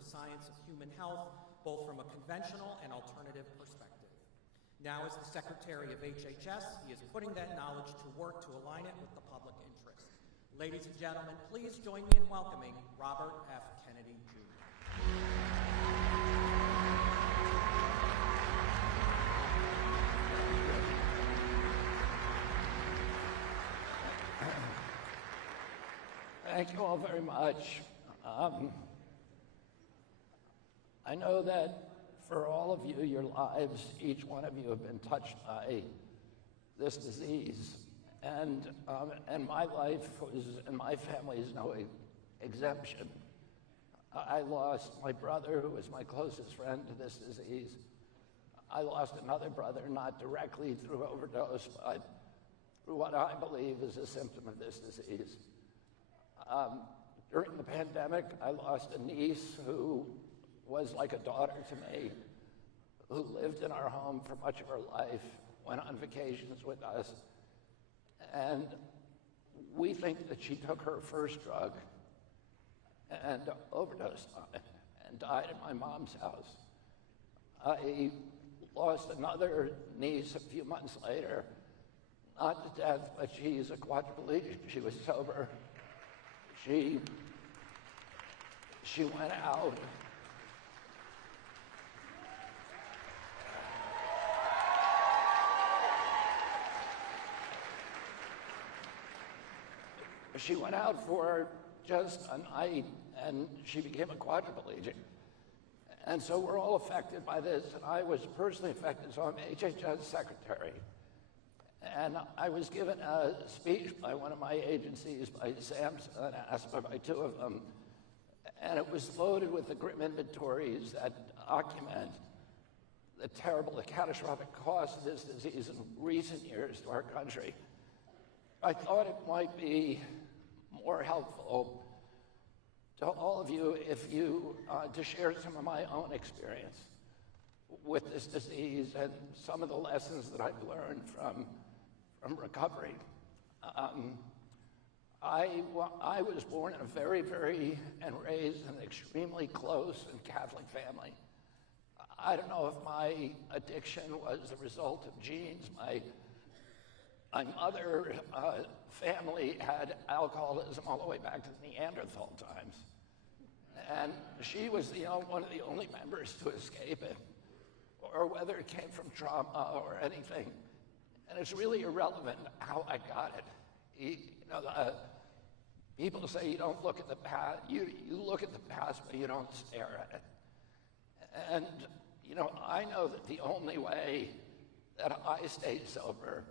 the science of human health, both from a conventional and alternative perspective. Now, as the Secretary of HHS, he is putting that knowledge to work to align it with the public interest. Ladies and gentlemen, please join me in welcoming Robert F. Kennedy, Jr. Thank you all very much. I know that for all of you, your lives, each one of you have been touched by this disease. And my life was, and my family is no exemption. I lost my brother, who was my closest friend, to this disease. I lost another brother, not directly through overdose, but through what I believe is a symptom of this disease. During the pandemic, I lost a niece who was like a daughter to me, who lived in our home for much of her life, went on vacations with us, and we think that she took her first drug and overdosed on it and died at my mom's house. I lost another niece a few months later, not to death, but she's a quadriplegic. She was sober. She went out. She went out for just a night, and she became a quadriplegic. And so we're all affected by this, and I was personally affected, so I'm HHS secretary. And I was given a speech by one of my agencies, by Samson and ASPA, by two of them, and it was loaded with the grim inventories that document the terrible, the catastrophic cost of this disease in recent years to our country. I thought it might be more helpful to all of you if you, to share some of my own experience with this disease and some of the lessons that I've learned from recovery. I was born in a very, and raised in an extremely close and Catholic family. I don't know if my addiction was the result of genes. My mother family had alcoholism all the way back to the Neanderthal times. And she was one of the only members to escape it, or whether it came from trauma or anything. And it's really irrelevant how I got it. People say you don't look at the past, you look at the past, but you don't stare at it. And, I know that the only way that I stay sober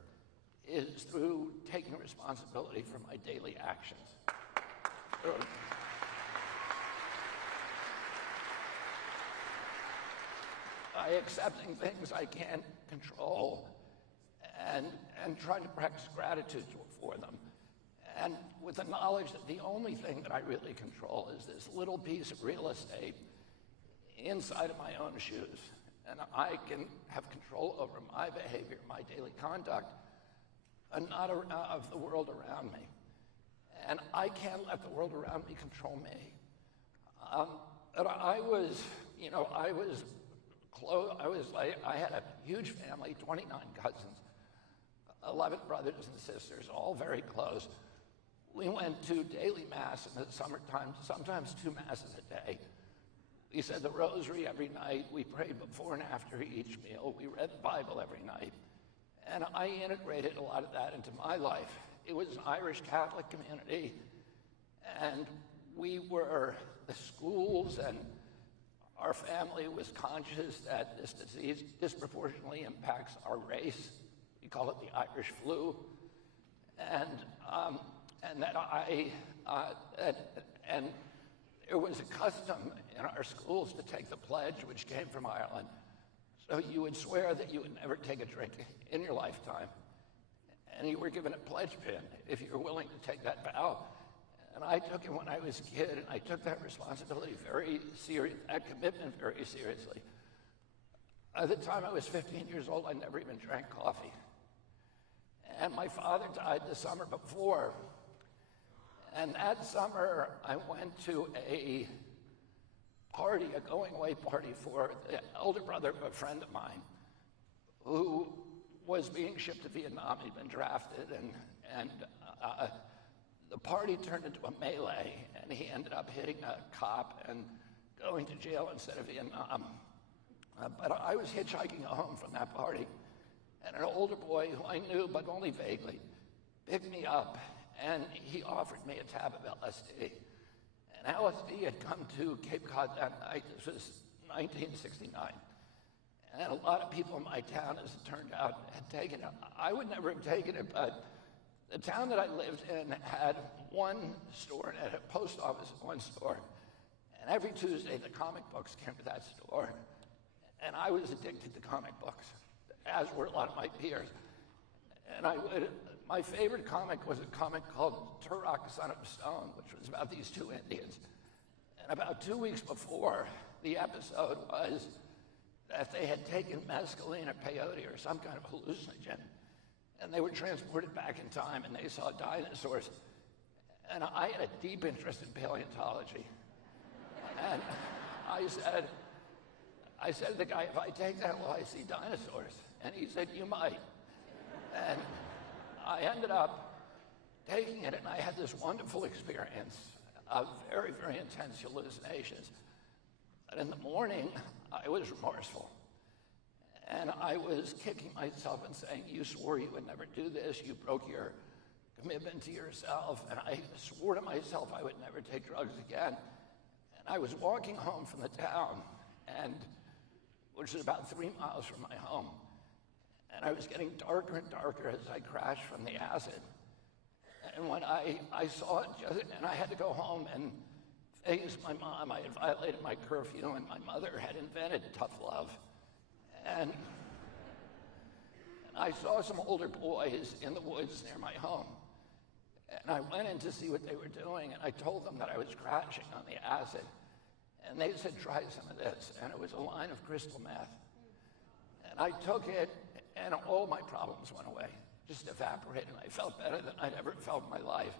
is through taking responsibility for my daily actions. By accepting things I can't control and trying to practice gratitude for them. And with the knowledge that the only thing that I really control is this little piece of real estate inside of my own shoes. And I can have control over my behavior, my daily conduct, and not of the world around me. And I can't let the world around me control me. But I was close. I had a huge family, 29 cousins, 11 brothers and sisters, all very close. We went to daily mass in the summertime, sometimes 2 masses a day. We said the rosary every night. We prayed before and after each meal. We read the Bible every night. And I integrated a lot of that into my life. It was an Irish Catholic community, and the schools and our family was conscious that this disease disproportionately impacts our race. We call it the Irish flu. And there was a custom in our schools to take the pledge, which came from Ireland. So you would swear that you would never take a drink in your lifetime. And you were given a pledge pin if you were willing to take that vow. And I took it when I was a kid, and I took that responsibility very serious, that commitment very seriously. By the time I was 15 years old, I never even drank coffee. And my father died the summer before. And that summer, I went to a party, a going-away party for the elder brother of a friend of mine who was being shipped to Vietnam. He'd been drafted, and the party turned into a melee, and he ended up hitting a cop and going to jail instead of Vietnam. But I was hitchhiking home from that party, and an older boy who I knew, but only vaguely, picked me up, and he offered me a tab of LSD. And LSD had come to Cape Cod that night. This was 1969. And a lot of people in my town, as it turned out, had taken it. I would never have taken it, but the town that I lived in had one store, and it had a post office at one store. And every Tuesday, the comic books came to that store. And I was addicted to comic books, as were a lot of my peers. And my favorite comic was a comic called Turok, Son of Stone, which was about these two Indians. And about 2 weeks before, the episode was that they had taken mescaline or peyote or some kind of hallucinogen, and they were transported back in time, and they saw dinosaurs. And I had a deep interest in paleontology. And I said to the guy, if I take that, will I see dinosaurs? And he said, you might. And I ended up taking it, and I had this wonderful experience of very, very intense hallucinations. And in the morning, I was remorseful. And I was kicking myself and saying, you swore you would never do this. You broke your commitment to yourself. And I swore to myself I would never take drugs again. And I was walking home from the town, which is about 3 miles from my home. And I was getting darker and darker as I crashed from the acid. And when I saw it, and I had to go home and face my mom. I had violated my curfew, and my mother had invented tough love. And I saw some older boys in the woods near my home. And I went in to see what they were doing, and I told them that I was crashing on the acid. And they said, try some of this. And it was a line of crystal meth. And I took it, and all my problems went away, just evaporated. I felt better than I'd ever felt in my life.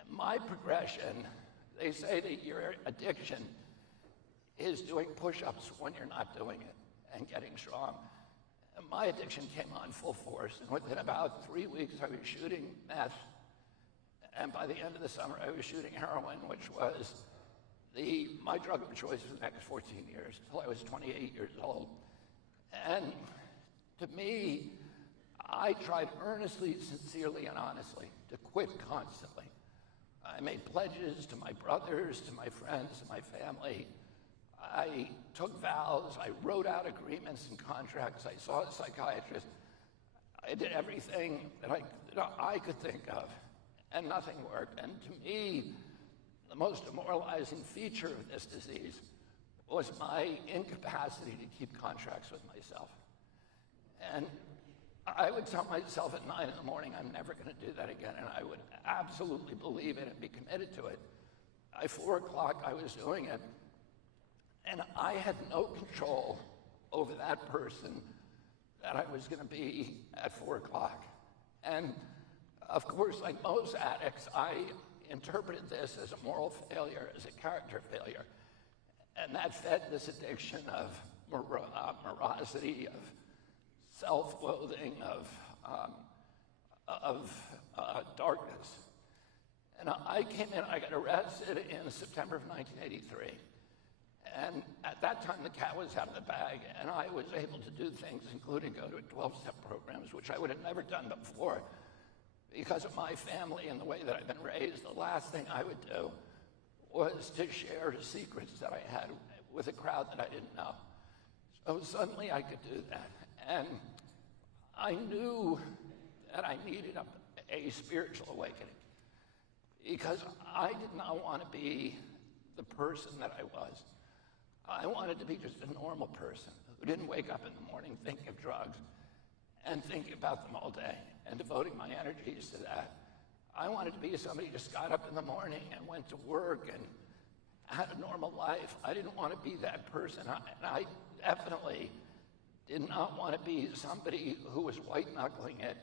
And my progression, they say that your addiction is doing push-ups when you're not doing it and getting strong. And my addiction came on full force. And within about 3 weeks, I was shooting meth. And by the end of the summer, I was shooting heroin, which was my drug of choice for the next 14 years, until I was 28 years old. And to me, I tried earnestly, sincerely, and honestly to quit constantly. I made pledges to my brothers, to my friends, to my family. I took vows. I wrote out agreements and contracts. I saw a psychiatrist. I did everything that I could think of, and nothing worked. And to me, the most demoralizing feature of this disease was my incapacity to keep contracts with myself. And I would tell myself at 9 in the morning, I'm never going to do that again, and I would absolutely believe it and be committed to it. By 4 o'clock, I was doing it, and I had no control over that person that I was going to be at 4 o'clock. And of course, like most addicts, I interpreted this as a moral failure, as a character failure. And that fed this addiction of morosity, of self-loathing, of darkness. And I came in, I got arrested in September of 1983. And at that time, the cat was out of the bag, and I was able to do things, including go to 12-step programs, which I would have never done before. Because of my family and the way that I've been raised, the last thing I would do was to share the secrets that I had with a crowd that I didn't know. So suddenly I could do that. And I knew that I needed a spiritual awakening, because I did not want to be the person that I was. I wanted to be just a normal person who didn't wake up in the morning thinking of drugs and thinking about them all day and devoting my energies to that. I wanted to be somebody who just got up in the morning and went to work and had a normal life. I didn't want to be that person. I definitely did not want to be somebody who was white-knuckling it,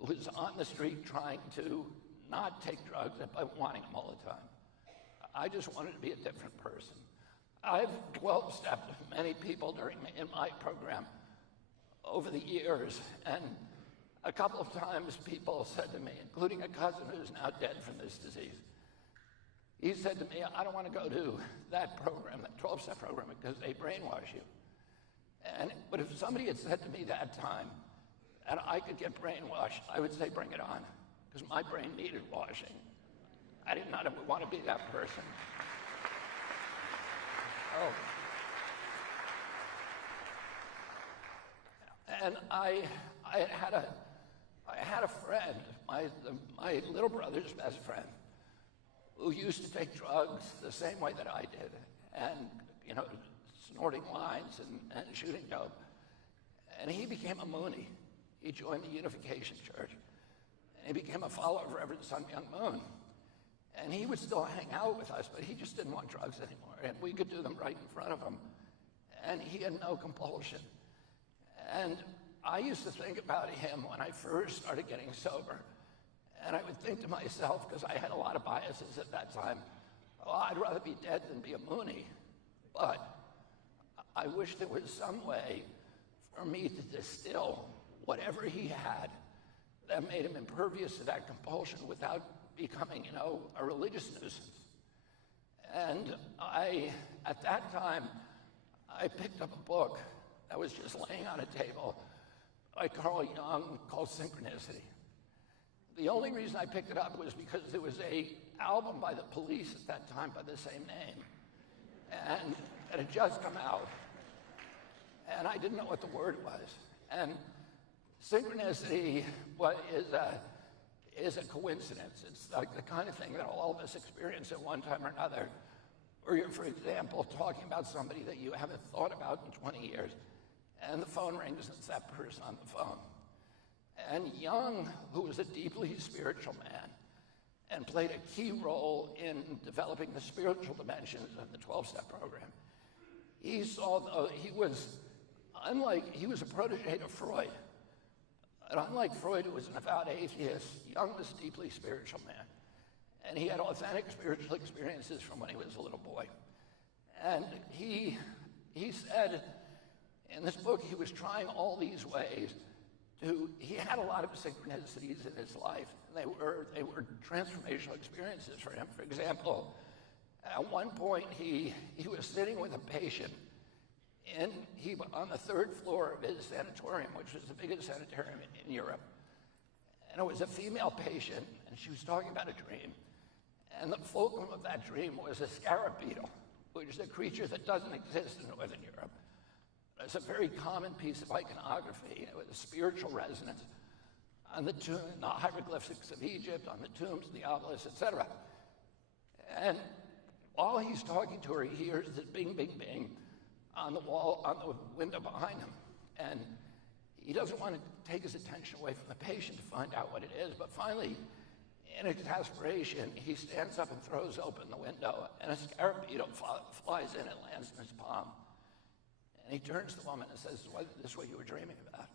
who was on the street trying to not take drugs but wanting them all the time. I just wanted to be a different person. I've 12-stepped many people in my program over the years, and a couple of times people said to me, including a cousin who's now dead from this disease, he said to me, I don't want to go to that program, that 12-step program, because they brainwash you. But if somebody had said to me that time, and I could get brainwashed, I would say, bring it on, because my brain needed washing. I did not want to be that person. Oh. And I had a friend, my little brother's best friend, who used to take drugs the same way that I did, and snorting lines and shooting dope. And he became a Moonie. He joined the Unification Church, and he became a follower of Reverend Sun Myung Moon. And he would still hang out with us, but he just didn't want drugs anymore. And we could do them right in front of him. And he had no compulsion. And I used to think about him when I first started getting sober. And I would think to myself, because I had a lot of biases at that time, oh, I'd rather be dead than be a Moonie. But I wish there was some way for me to distill whatever he had that made him impervious to that compulsion without becoming, a religious nuisance. And at that time, I picked up a book that was just laying on a table by Carl Jung called Synchronicity. The only reason I picked it up was because there was an album by the Police at that time by the same name. And it had just come out. And I didn't know what the word was. And synchronicity is a coincidence. It's like the kind of thing that all of us experience at one time or another. Or you're, for example, talking about somebody that you haven't thought about in 20 years, and the phone rings and it's that person on the phone. And Jung, who was a deeply spiritual man and played a key role in developing the spiritual dimensions of the 12-step program, he was a protege of Freud. And unlike Freud, who was an avowed atheist, Jung was a deeply spiritual man. And he had authentic spiritual experiences from when he was a little boy. And he said in this book he was trying all these ways he had a lot of synchronicities in his life. And they were transformational experiences for him. For example, at one point he was sitting with a patient on the third floor of his sanatorium, which was the biggest sanatorium in Europe. And it was a female patient, and she was talking about a dream. And the fulcrum of that dream was a scarab beetle, which is a creature that doesn't exist in Northern Europe. It's a very common piece of iconography with a spiritual resonance on the hieroglyphics of Egypt, on the tombs, the obelisks, etc. And while he's talking to her, he hears this bing, bing, bing on the wall, on the window behind him. And he doesn't want to take his attention away from the patient to find out what it is, but finally, in exasperation, he stands up and throws open the window, and a scarab beetle flies in and lands in his palm. And he turns to the woman and says, this is what you were dreaming about.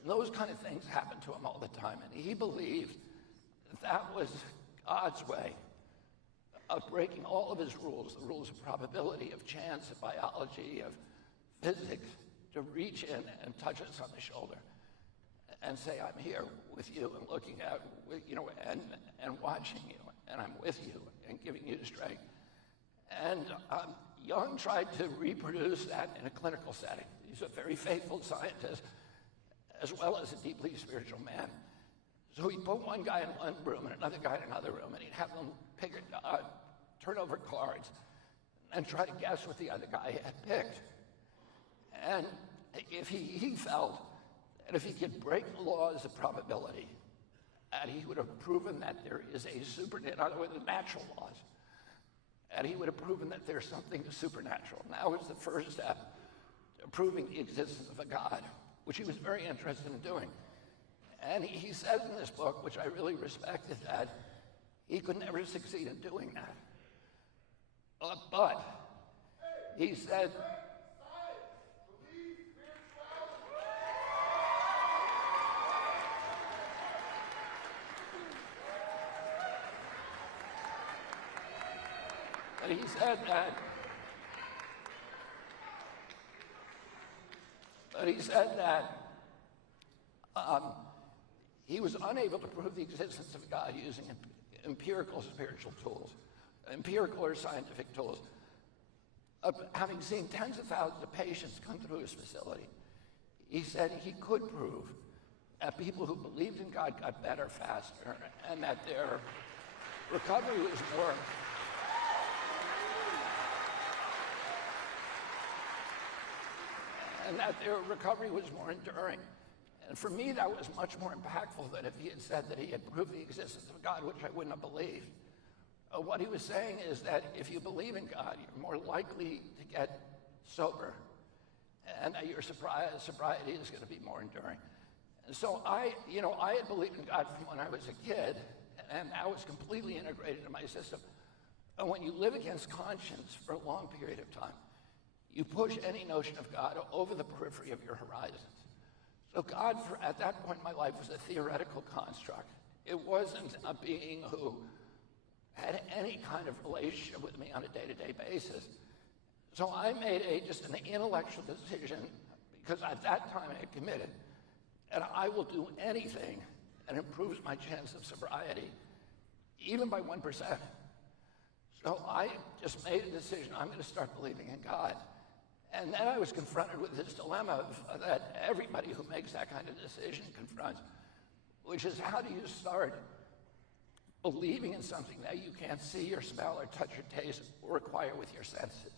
And those kind of things happen to him all the time, and he believed that was God's way of breaking all of his rules, the rules of probability, of chance, of biology, of physics, to reach in and touch us on the shoulder and say, I'm here with you and looking at, and watching you, and I'm with you and giving you strength. And Jung tried to reproduce that in a clinical setting. He's a very faithful scientist, as well as a deeply spiritual man. So he put one guy in one room and another guy in another room, and he'd have them turn over cards and try to guess what the other guy had picked. And if he felt that if he could break the laws of probability, that he would have proven that there is in other words, the natural laws, and he would have proven that there's something supernatural. Now is the first step to proving the existence of a God, which he was very interested in doing. And he says in this book, which I really respected, that he could never succeed in doing that. But he said, that But he said that he was unable to prove the existence of God using empirical spiritual tools, empirical or scientific tools. Having seen tens of thousands of patients come through his facility, he said he could prove that people who believed in God got better faster, and that their recovery was more enduring. And for me, that was much more impactful than if he had said that he had proved the existence of God, which I wouldn't have believed. What he was saying is that if you believe in God, you're more likely to get sober, and that your sobriety is going to be more enduring. And so I had believed in God from when I was a kid, and that was completely integrated in my system. And when you live against conscience for a long period of time, you push any notion of God over the periphery of your horizons. So God, at that point in my life, was a theoretical construct. It wasn't a being who had any kind of relationship with me on a day-to-day basis. So I made just an intellectual decision, because at that time I had committed, and I will do anything that improves my chance of sobriety, even by 1%. So I just made a decision, I'm going to start believing in God. And then I was confronted with this dilemma that everybody who makes that kind of decision confronts, which is, how do you start believing in something that you can't see or smell or touch or taste or acquire with your senses?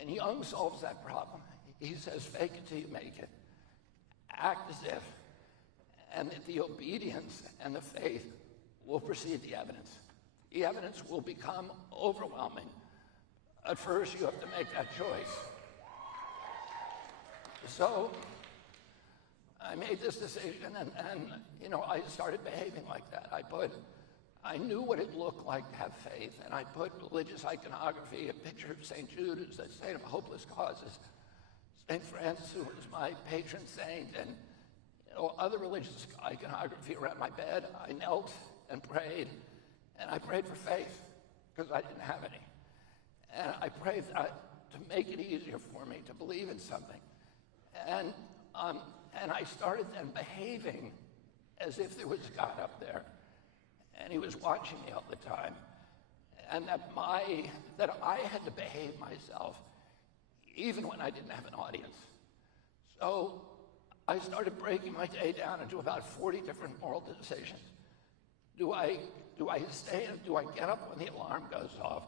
And Jung solves that problem. He says, fake it till you make it. Act as if. And that the obedience and the faith will precede the evidence. The evidence will become overwhelming. At first, you have to make that choice. So I made this decision, and I started behaving like that. I knew what it looked like to have faith, and I put religious iconography, a picture of St. Jude as the saint of hopeless causes, St. Francis, who was my patron saint, and other religious iconography around my bed. I knelt and prayed for faith, because I didn't have any. And I prayed to make it easier for me to believe in something. And I started then behaving as if there was God up there, and he was watching me all the time, and that I had to behave myself even when I didn't have an audience. So I started breaking my day down into about 40 different moral decisions. Do I get up when the alarm goes off?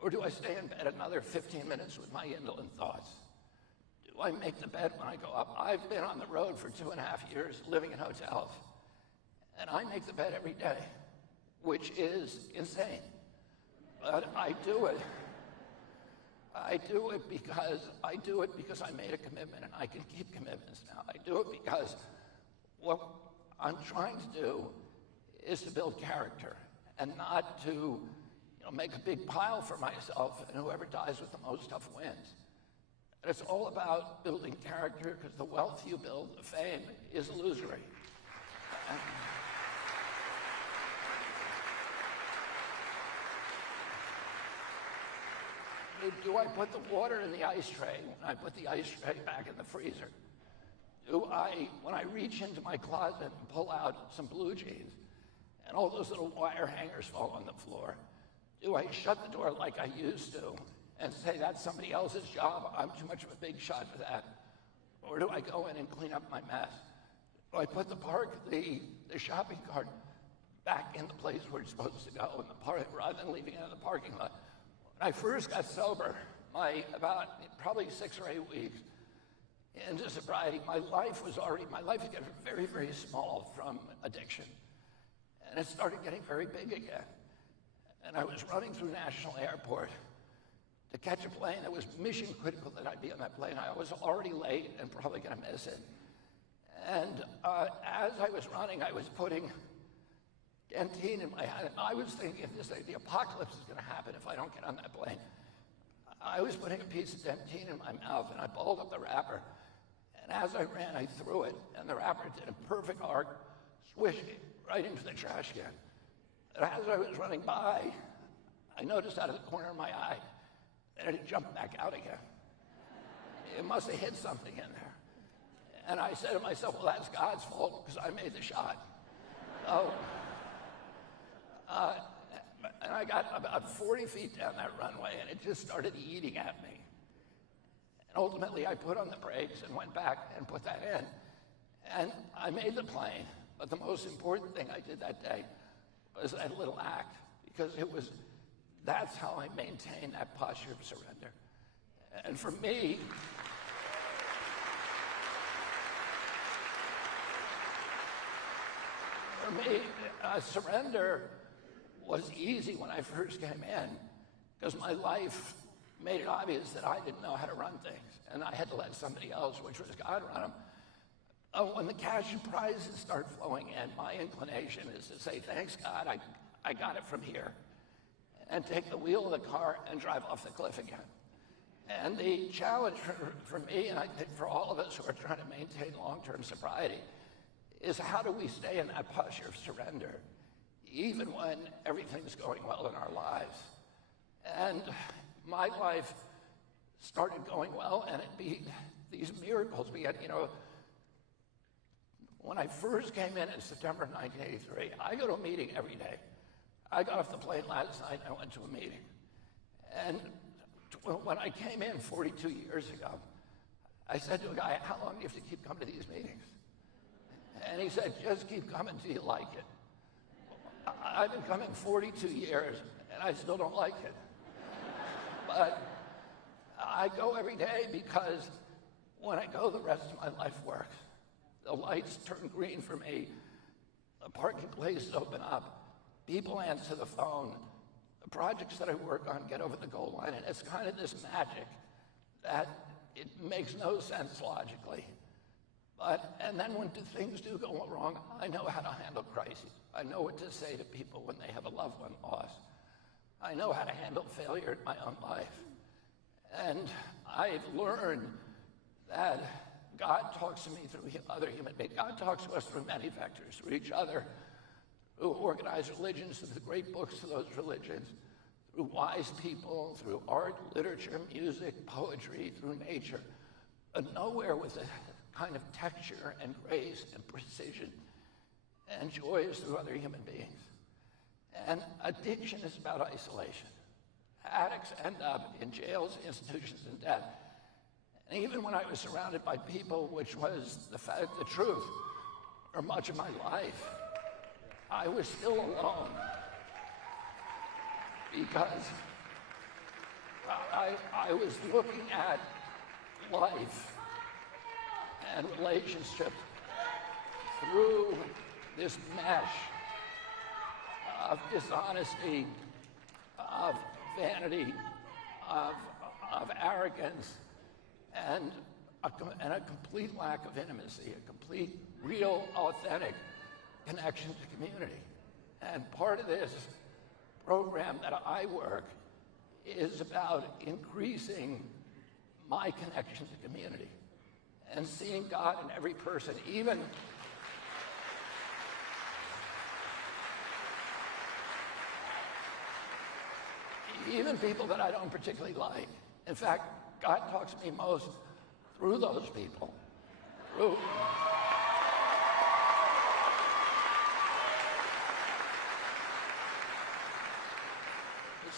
Or do I stay in bed another 15 minutes with my indolent thoughts? Do I make the bed when I go up? I've been on the road for 2.5 years, living in hotels, and I make the bed every day, which is insane. But I do it. I do it because I made a commitment, and I can keep commitments now. I do it because what I'm trying to do is to build character, and not to make a big pile for myself, and whoever dies with the most stuff wins. And it's all about building character, because the wealth you build, the fame, is illusory. Do I put the water in the ice tray when I put the ice tray back in the freezer? When I reach into my closet and pull out some blue jeans, and all those little wire hangers fall on the floor, do I shut the door like I used to and say that's somebody else's job, I'm too much of a big shot for that? Or do I go in and clean up my mess? Do I put the shopping cart back in the place where it's supposed to go in the park, rather than leaving it in the parking lot? When I first got sober, about probably 6 or 8 weeks into sobriety, my life was getting very, very small from addiction. And it started getting very big again. And I was running through Nashville Airport to catch a plane that was mission critical that I be on that plane. I was already late and probably going to miss it. And as I was running, I was putting Dentine in my hand. And I was thinking, the apocalypse is going to happen if I don't get on that plane. I was putting a piece of Dentine in my mouth, and I balled up the wrapper. And as I ran, I threw it, and the wrapper did a perfect arc, swishing right into the trash can. And as I was running by, I noticed out of the corner of my eye that it had jumped back out again it must have hit something in there. And I said to myself, well, that's God's fault because I made the shot. And I got about 40 feet down that runway, and it just started eating at me. And ultimately, I put on the brakes and went back and put that in. And I made the plane, but the most important thing I did that day was that little act, because that's how I maintain that posture of surrender. And for me, surrender was easy when I first came in, because my life made it obvious that I didn't know how to run things, and I had to let somebody else, which was God, run them. When the cash and prizes start flowing in, my inclination is to say, thanks, God, I got it from here, and take the wheel of the car and drive off the cliff again. And the challenge for me, and I think for all of us who are trying to maintain long-term sobriety, is how do we stay in that posture of surrender, even when everything's going well in our lives? And my life started going well, and these miracles began. When I first came in September 1983, I go to a meeting every day. I got off the plane last night, and I went to a meeting. And when I came in 42 years ago, I said to a guy, how long do you have to keep coming to these meetings? And he said, just keep coming till you like it. I've been coming 42 years, and I still don't like it. But I go every day because when I go, the rest of my life works. The lights turn green for me. The parking places open up. People answer the phone. The projects that I work on get over the goal line. And it's kind of this magic that it makes no sense logically. And then when things do go wrong, I know how to handle crises. I know what to say to people when they have a loved one lost. I know how to handle failure in my own life. And I've learned that God talks to me through other human beings. God talks to us through many vectors, through each other, through organized religions, through the great books of those religions, through wise people, through art, literature, music, poetry, through nature. But nowhere with the kind of texture and grace and precision and joy is through other human beings. And addiction is about isolation. Addicts end up in jails, institutions, and death. And even when I was surrounded by people, which was the truth, for much of my life, I was still alone because I was looking at life and relationships through this mesh of dishonesty, of vanity, of arrogance, and a complete lack of intimacy, a complete, real, authentic connection to community. And part of this program that I work is about increasing my connection to community and seeing God in every person, even people that I don't particularly like. In fact, God talks to me most through those people.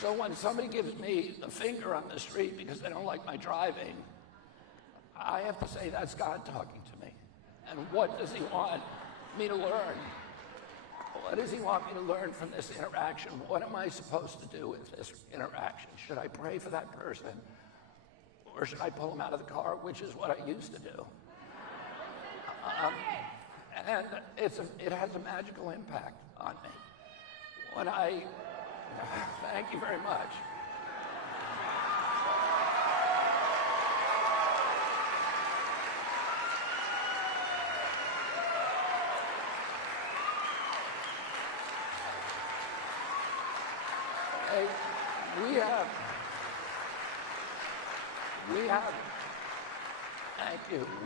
So when somebody gives me the finger on the street because they don't like my driving, I have to say that's God talking to me. And what does he want me to learn? What does he want me to learn from this interaction? What am I supposed to do with this interaction? Should I pray for that person? Or should I pull him out of the car, which is what I used to do? And it has a magical impact on me. Thank you very much.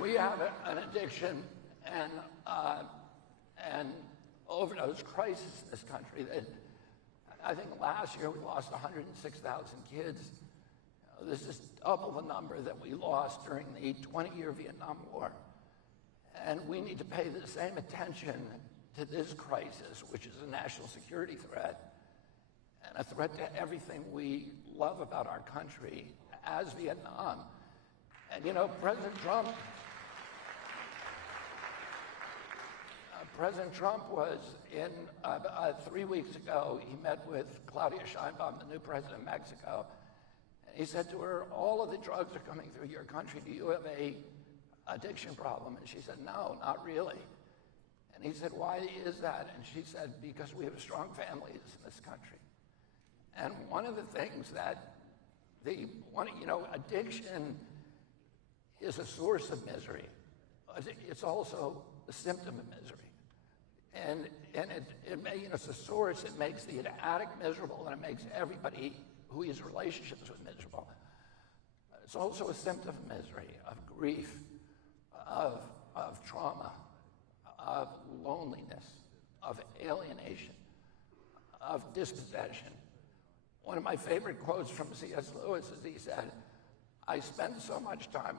We have an addiction and overdose crisis in this country. I think last year we lost 106,000 kids. This is double the number that we lost during the 20-year Vietnam War. And we need to pay the same attention to this crisis, which is a national security threat and a threat to everything we love about our country as Vietnam. And you know, President Trump was in, 3 weeks ago, he met with Claudia Sheinbaum, the new president of Mexico, and he said to her, all of the drugs are coming through your country. Do you have a addiction problem? And she said, no, not really. And he said, why is that? And she said, because we have strong families in this country. And one of the things that addiction is a source of misery. It's also a symptom of misery. And it's a source. It makes the addict miserable, and it makes everybody who he has relationships with miserable. It's also a symptom of misery, of grief, of trauma, of loneliness, of alienation, of dispossession. One of my favorite quotes from C.S. Lewis is he said, I spend so much time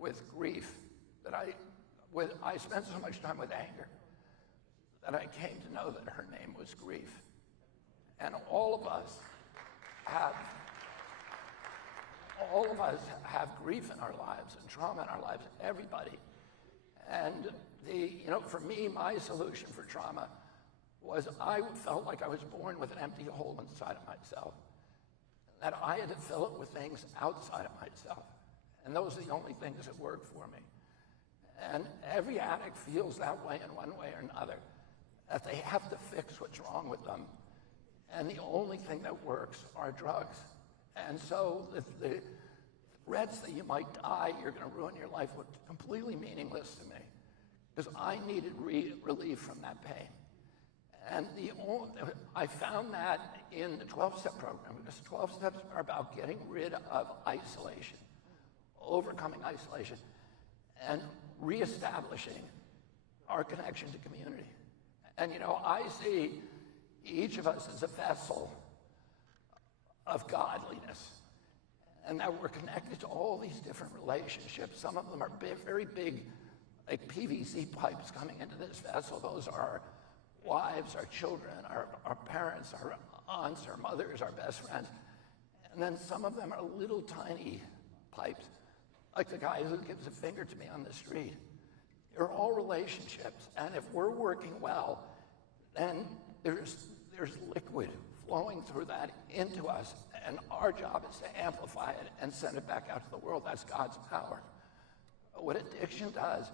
with grief that I spend so much time with anger that I came to know that her name was grief. And all of us have grief in our lives and trauma in our lives, everybody. And for me, my solution for trauma was I felt like I was born with an empty hole inside of myself, that I had to fill it with things outside of myself. And those are the only things that work for me. And every addict feels that way in one way or another, that they have to fix what's wrong with them. And the only thing that works are drugs. And so the threats that you might die, you're going to ruin your life, were completely meaningless to me, because I needed relief from that pain. And I found that in the 12-step program, because 12 steps are about getting rid of isolation, overcoming isolation, and reestablishing our connection to community. And I see each of us as a vessel of godliness, and that we're connected to all these different relationships. Some of them are very big, like PVC pipes coming into this vessel. Those are our wives, our children, our parents, our aunts, our mothers, our best friends. And then some of them are little tiny pipes, like the guy who gives a finger to me on the street. They're all relationships, and if we're working well, then there's liquid flowing through that into us, and our job is to amplify it and send it back out to the world. That's God's power. What addiction does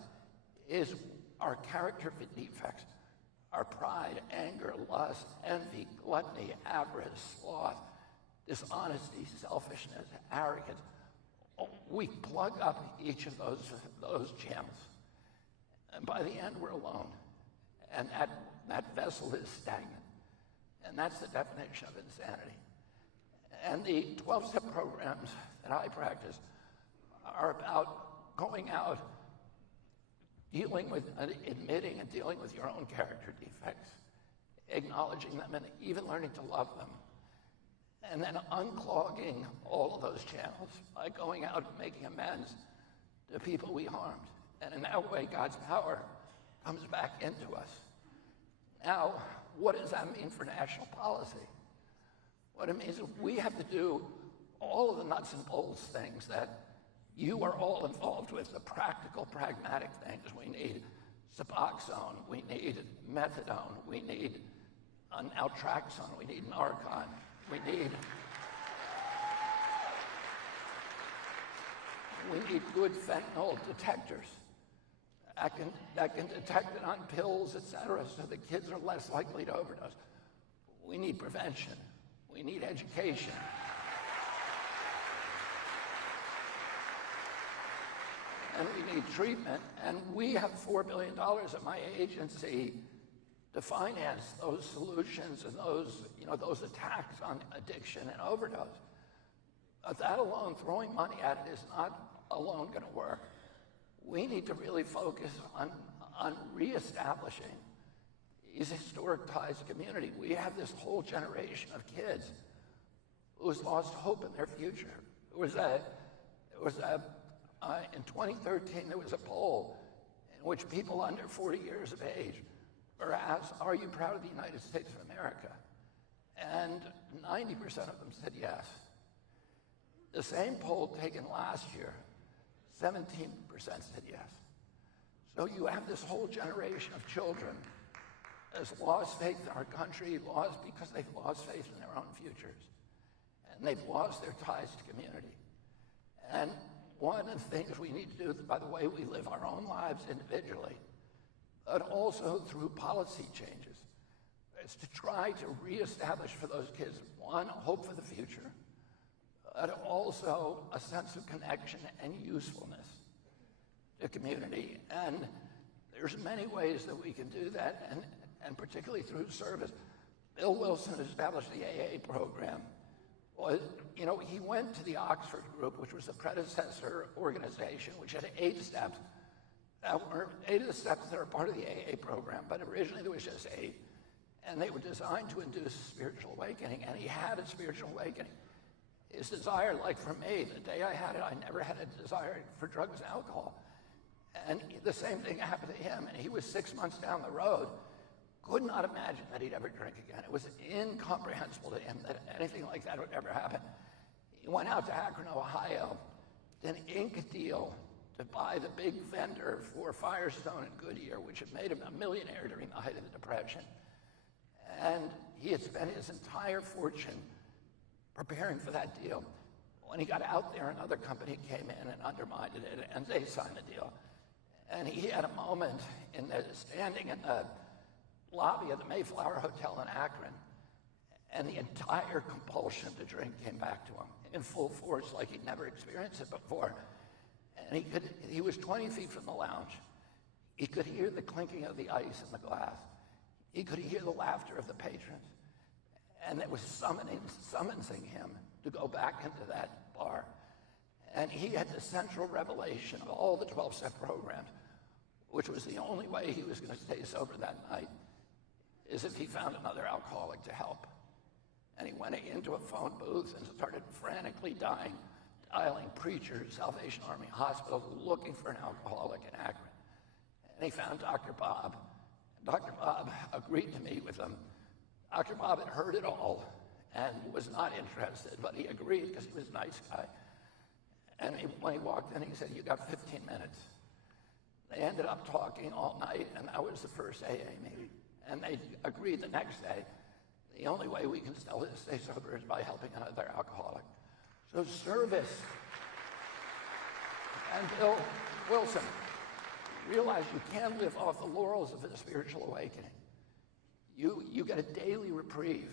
is our character defects, our pride, anger, lust, envy, gluttony, avarice, sloth, dishonesty, selfishness, arrogance. We plug up each of those gems, and by the end we're alone, and that vessel is stagnant. And that's the definition of insanity. And the 12-step programs that I practice are about going out, dealing with, admitting and dealing with your own character defects, acknowledging them, and even learning to love them. And then unclogging all of those channels by going out and making amends to people we harmed. And in that way, God's power comes back into us. Now, what does that mean for national policy? What it means is we have to do all of the nuts and bolts things that you are all involved with, the practical, pragmatic things. We need Suboxone, we need methadone, we need naltrexone, we need Narcan, we need good fentanyl detectors that can detect it on pills, etc., so the kids are less likely to overdose. We need prevention. We need education. And we need treatment. And we have $4 billion at my agency to finance those solutions and those attacks on addiction and overdose. But that alone, throwing money at it, is not alone going to work. We need to really focus on reestablishing these historic ties to community. We have this whole generation of kids who's lost hope in their future. There was In 2013, there was a poll in which people under 40 years of age were asked, are you proud of the United States of America? And 90% of them said yes. The same poll taken last year, 17% said yes. So you have this whole generation of children that's lost faith in our country, lost because they've lost faith in their own futures. And they've lost their ties to community. And one of the things we need to do, by the way we live our own lives individually, but also through policy changes, is to try to reestablish for those kids, one, hope for the future, but also a sense of connection and usefulness to community. And there's many ways that we can do that, and particularly through service. Bill Wilson established the AA program. Well, you know, he went to the Oxford group, which was the predecessor organization, which had 8 steps. That were 8 of the steps that are part of the AA program, but originally there was just 8. And they were designed to induce spiritual awakening, and he had a spiritual awakening. His desire, like for me, the day I had it, I never had a desire for drugs and alcohol. And the same thing happened to him, and he was 6 months down the road, could not imagine that he'd ever drink again. It was incomprehensible to him that anything like that would ever happen. He went out to Akron, Ohio, then inked a deal to buy the big vendor for Firestone and Goodyear, which had made him a millionaire during the height of the Depression. And he had spent his entire fortune preparing for that deal. When he got out there, another company came in and undermined it, and they signed the deal. And he had a moment standing in the lobby of the Mayflower Hotel in Akron, and the entire compulsion to drink came back to him in full force, like he'd never experienced it before. And he was 20 feet from the lounge. He could hear the clinking of the ice in the glass. He could hear the laughter of the patrons. And it was summoning him to go back into that bar. And he had the central revelation of all the 12-step programs, which was the only way he was going to stay sober that night, is if he found another alcoholic to help. And he went into a phone booth and started frantically dialing preachers, Salvation Army hospitals, looking for an alcoholic in Akron. And he found Dr. Bob. Dr. Bob agreed to meet with him. Dr. Bob had heard it all and was not interested, but he agreed because he was a nice guy. And when he walked in, he said, "You got 15 minutes." They ended up talking all night, and that was the first AA meeting. And they agreed the next day, the only way we can still stay sober is by helping another alcoholic. So service. And Bill Wilson realized you can't live off the laurels of a spiritual awakening. You get a daily reprieve.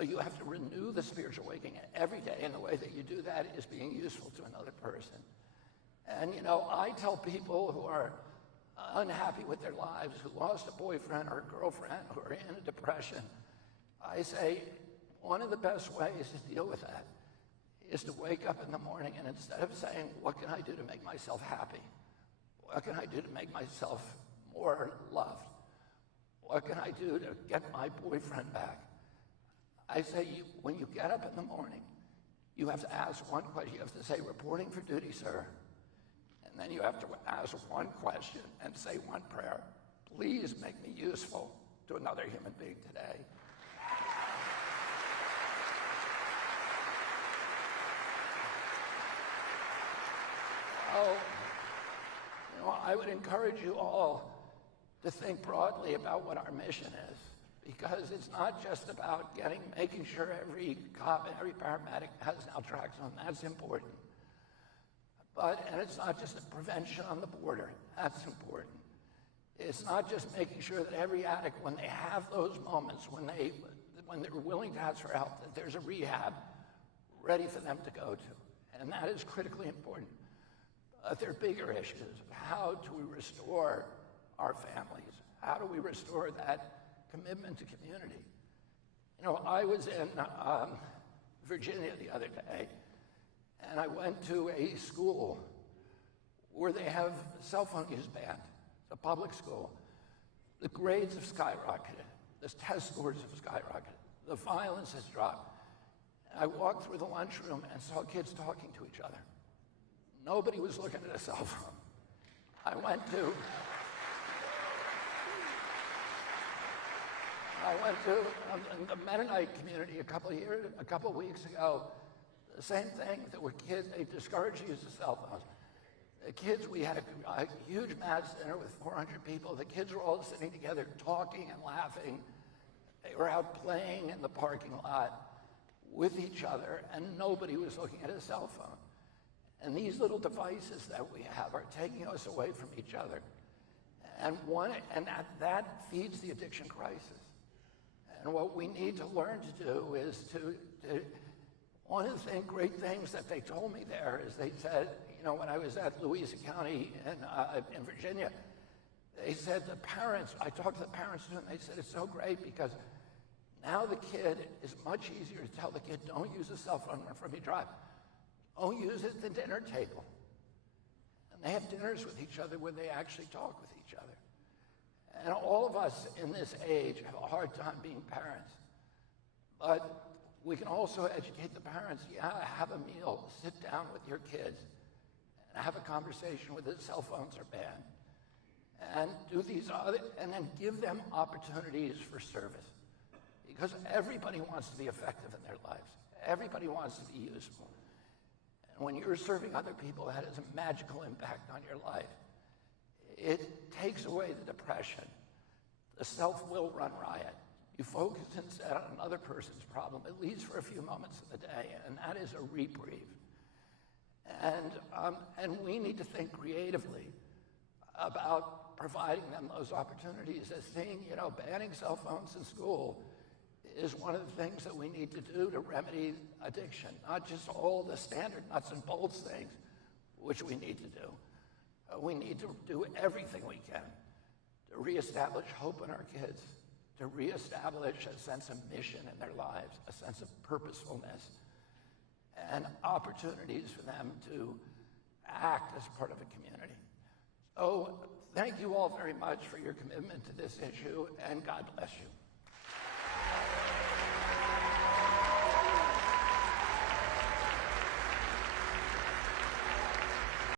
You have to renew the spiritual awakening every day, and the way that you do that is being useful to another person. And you know, I tell people who are unhappy with their lives, who lost a boyfriend or a girlfriend, who are in a depression, I say one of the best ways to deal with that is to wake up in the morning and instead of saying, what can I do to make myself happy? What can I do to make myself more loved? What can I do to get my boyfriend back? I say, when you get up in the morning, you have to ask one question. You have to say, reporting for duty, sir. And then you have to ask one question and say one prayer. Please make me useful to another human being today. Oh, you know, I would encourage you all to think broadly about what our mission is, because it's not just about making sure every cop and every paramedic has naltrexone. That's important. And it's not just prevention on the border. That's important. It's not just making sure that every addict, when they have those moments, when they're willing to ask for help, that there's a rehab ready for them to go to. And that is critically important. But there are bigger issues. How do we restore our families? How do we restore that commitment to community? You know, I was in Virginia the other day, and I went to a school where they have cell phone use banned. It's a public school. The grades have skyrocketed. The test scores have skyrocketed. The violence has dropped. And I walked through the lunchroom and saw kids talking to each other. Nobody was looking at a cell phone. I went to the Mennonite community a couple weeks ago. The same thing. There were kids. They discouraged the use of cell phones. The kids. We had a huge mass dinner with 400 people. The kids were all sitting together, talking and laughing. They were out playing in the parking lot with each other, and nobody was looking at a cell phone. And these little devices that we have are taking us away from each other. And that feeds the addiction crisis. And what we need to learn to do is one of the great things that they told me there is they said, when I was at Louisa County in Virginia, they said the parents, I talked to the parents too, and they said it's so great because now the kid is much easier to tell the kid, don't use a cell phone from you drive. Don't use it at the dinner table. And they have dinners with each other where they actually talk with each other. And all of us in this age have a hard time being parents. But we can also educate the parents. Yeah, have a meal, sit down with your kids, and have a conversation with the cell phones are banned. And do these and then give them opportunities for service. Because everybody wants to be effective in their lives. Everybody wants to be useful. And when you're serving other people, that has a magical impact on your life. It takes away the depression. The self will run riot. You focus instead on another person's problem, at least for a few moments of the day, and that is a reprieve. And we need to think creatively about providing them those opportunities. As saying, banning cell phones in school is one of the things that we need to do to remedy addiction, not just all the standard nuts and bolts things, which we need to do. We need to do everything we can to reestablish hope in our kids, to reestablish a sense of mission in their lives, a sense of purposefulness, and opportunities for them to act as part of a community. So thank you all very much for your commitment to this issue, and God bless you.